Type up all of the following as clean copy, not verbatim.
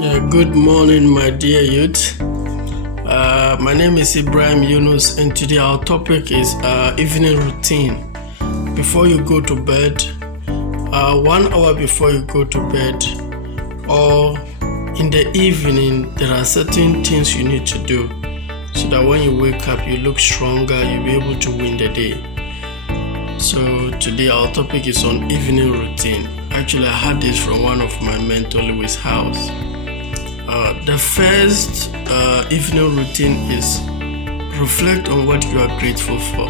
Yeah, good morning, my dear youth. My name is Ibrahim Yunus, and today our topic is evening routine. Before you go to bed, 1 hour before you go to bed, or in the evening, there are certain things you need to do so that when you wake up, you look stronger, you'll be able to win the day. So today our topic is on evening routine. Actually, I had this from one of my mentor, Lewis House. The first evening routine is reflect on what you are grateful for.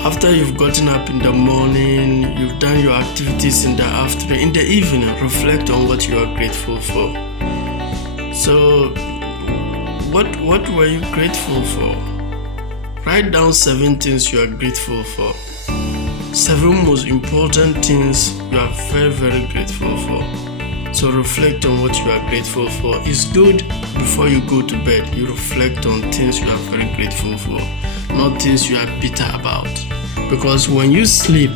After you've gotten up in the morning, you've done your activities in the afternoon, in the evening, reflect on what you are grateful for. So, what were you grateful for? Write down 7 things you are grateful for. 7 most important things you are very, very grateful for. So reflect on what you are grateful for. It's good before you go to bed, you reflect on things you are very grateful for, not things you are bitter about. Because when you sleep,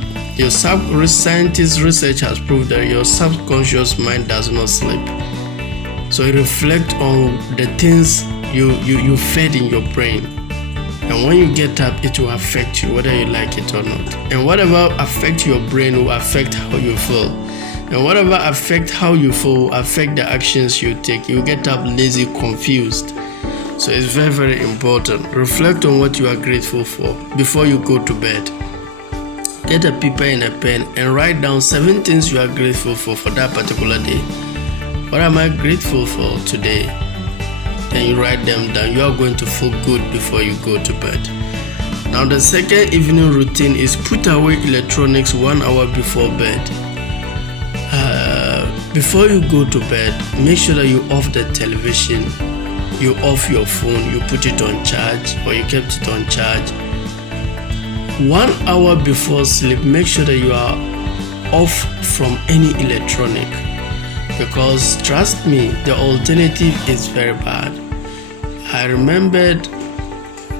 scientists' research has proved that your subconscious mind does not sleep. So reflect on the things you fed in your brain. And when you get up, it will affect you, whether you like it or not. And whatever affects your brain will affect how you feel. And whatever affects how you feel, affect the actions you take. You get up lazy, confused. So it's very, very important. Reflect on what you are grateful for before you go to bed. Get a paper and a pen and write down 7 things you are grateful for that particular day. What am I grateful for today? Then you write them down. You are going to feel good before you go to bed. Now the second evening routine is put away electronics 1 hour before bed. Before you go to bed, make sure that you off the television, you off your phone, you put it on charge or you kept it on charge. 1 hour before sleep, make sure that you are off from any electronic, because trust me, the alternative is very bad. I remembered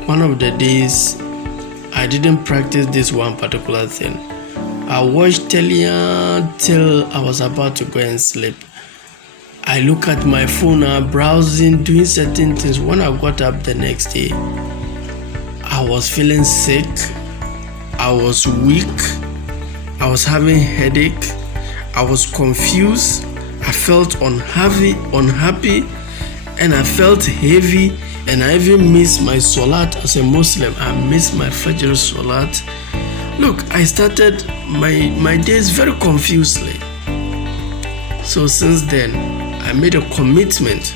one of the days I didn't practice this one particular thing. I watched telly till I was about to go and sleep. I look at my phone, browsing, doing certain things. When I got up the next day, I was feeling sick, I was weak, I was having headache, I was confused, I felt unhappy, and I felt heavy, and I even missed my salat as a Muslim. I missed my Fajr salat. Look, I started my days very confusedly. So since then, I made a commitment.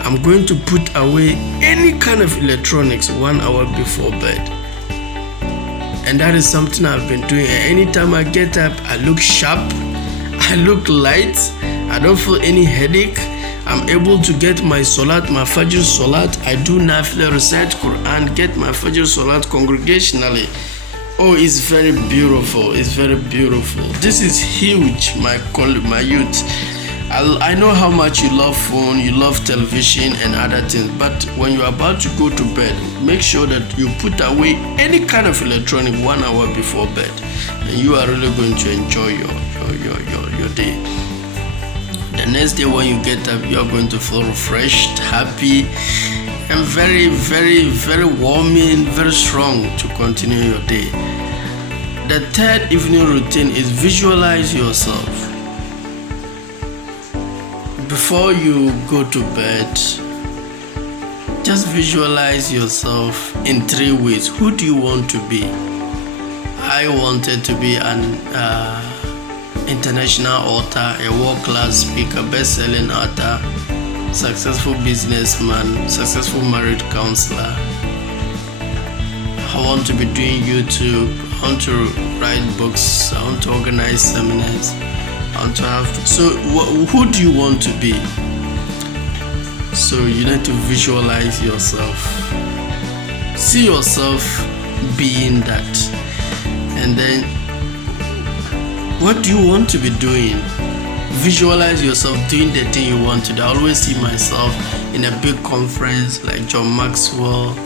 I'm going to put away any kind of electronics 1 hour before bed. And that is something I've been doing. Anytime I get up, I look sharp, I look light, I don't feel any headache. I'm able to get my salat, my Fajr salat. I do nafila, recite Quran, get my Fajr salat congregationally. Oh, it's very beautiful. It's very beautiful. This is huge, my youth. I know how much you love phone, you love television and other things, but when you're about to go to bed, make sure that you put away any kind of electronic 1 hour before bed, and you are really going to enjoy your day. The next day when you get up, you are going to feel refreshed, happy, and very, very, very warming, very strong to continue your day. The third evening routine is visualize yourself. Before you go to bed, just visualize yourself in 3 ways. Who do you want to be? I wanted to be an international author, a world-class speaker, best-selling author, successful businessman, successful marriage counselor. I want to be doing YouTube. I want to write books. I want to organize seminars. I want to have. So, who do you want to be? So you need to visualize yourself. See yourself being that, and then what do you want to be doing? Visualize yourself doing the thing you want to do. I always see myself in a big conference like John Maxwell.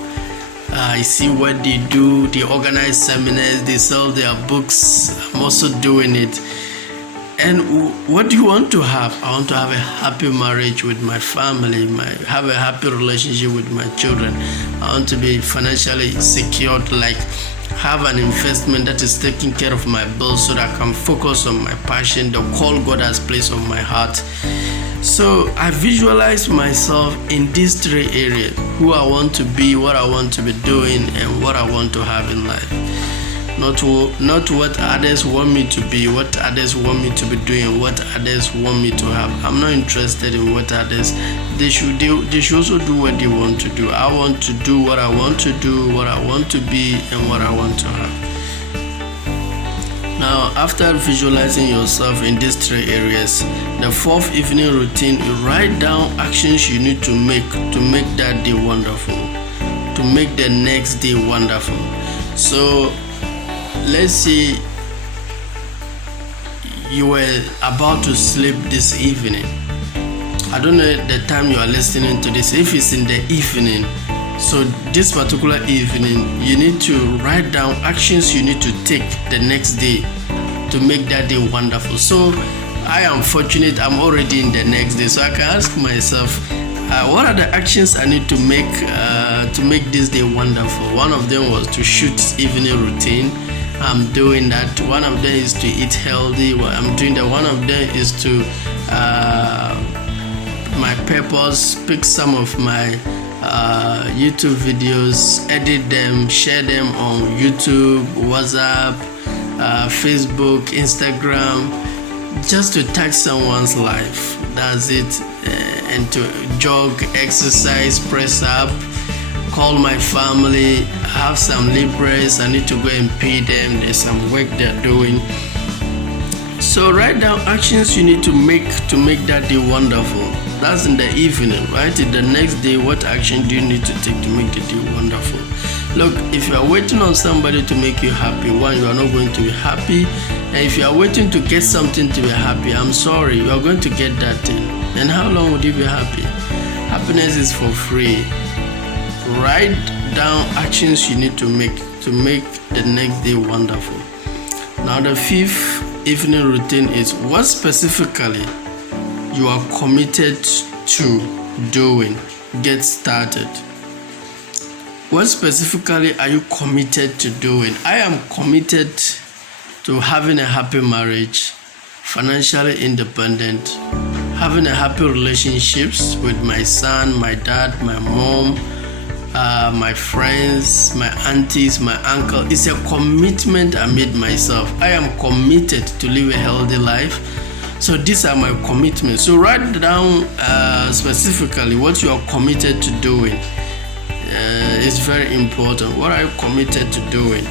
I see what they do. They organize seminars. They sell their books. I'm also doing it. And what do you want to have? I want to have a happy marriage with my family, have a happy relationship with my children. I want to be financially secured, like have an investment that is taking care of my bills so that I can focus on my passion, the call God has placed on my heart. So I visualize myself in these three areas: who I want to be, what I want to be doing, and what I want to have in life. Not what others want me to be, what others want me to be doing, what others want me to have. I'm not interested in what others. They should also do what they want to do. I want to do what I want to do, what I want to be, and what I want to have. Now, after visualizing yourself in these three areas, the fourth evening routine, you write down actions you need to make that day wonderful, to make the next day wonderful. So let's say you were about to sleep this evening. I don't know the time you are listening to this. If it's in the evening, so this particular evening, you need to write down actions you need to take the next day to make that day wonderful. So I am fortunate, I'm already in the next day. So I can ask myself, what are the actions I need to make this day wonderful? One of them was to shoot evening routine. I'm doing that. One of them is to eat healthy. I'm doing that. One of them is to my purpose, pick some of my YouTube videos, edit them, share them on YouTube, WhatsApp, Facebook, Instagram, just to touch someone's life. That's it. And to jog, exercise, press up, call my family, have some laborers. I need to go and pay them. There's some work they're doing. So write down actions you need to make that day wonderful. That's in the evening, right? In the next day, what action do you need to take to make the day wonderful? Look, if you are waiting on somebody to make you happy, one, you are not going to be happy. And if you are waiting to get something to be happy, I'm sorry, you are going to get that thing. And how long would you be happy? Happiness is for free. Write down actions you need to make the next day wonderful. Now, the fifth evening routine is what specifically you are committed to doing. Get started. What specifically are you committed to doing? I am committed to having a happy marriage, financially independent, having a happy relationships with my son, my dad, my mom, my friends, my aunties, my uncle. It's a commitment I made myself. I am committed to live a healthy life. So these are my commitments. So write down specifically what you are committed to doing. It's very important. What are you committed to doing?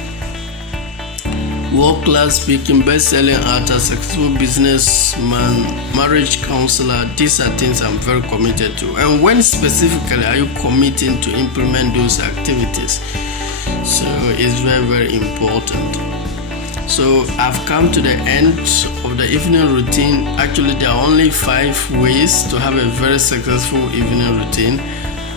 World-class speaking, best-selling author, successful businessman, marriage counselor. These are things I'm very committed to. And when specifically are you committing to implement those activities? So it's very, very important. So I've come to the end of the evening routine. Actually, there are only 5 ways to have a very successful evening routine.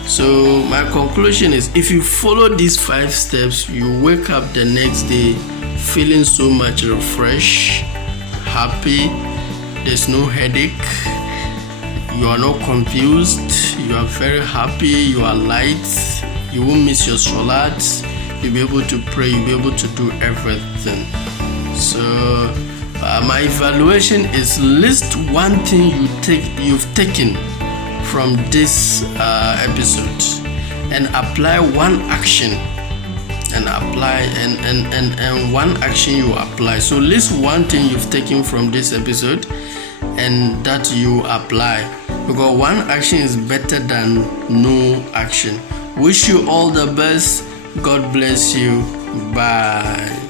So my conclusion is, if you follow these 5 steps, you wake up the next day feeling so much refreshed, happy, there's no headache, you are not confused, you are very happy, you are light, you won't miss your salat, you'll be able to pray, you'll be able to do everything. So my evaluation is, list one thing you've taken from this episode and apply one action and one action you apply. So list one thing you've taken from this episode and that you apply, because one action is better than no action. Wish you all the best. God bless you. Bye.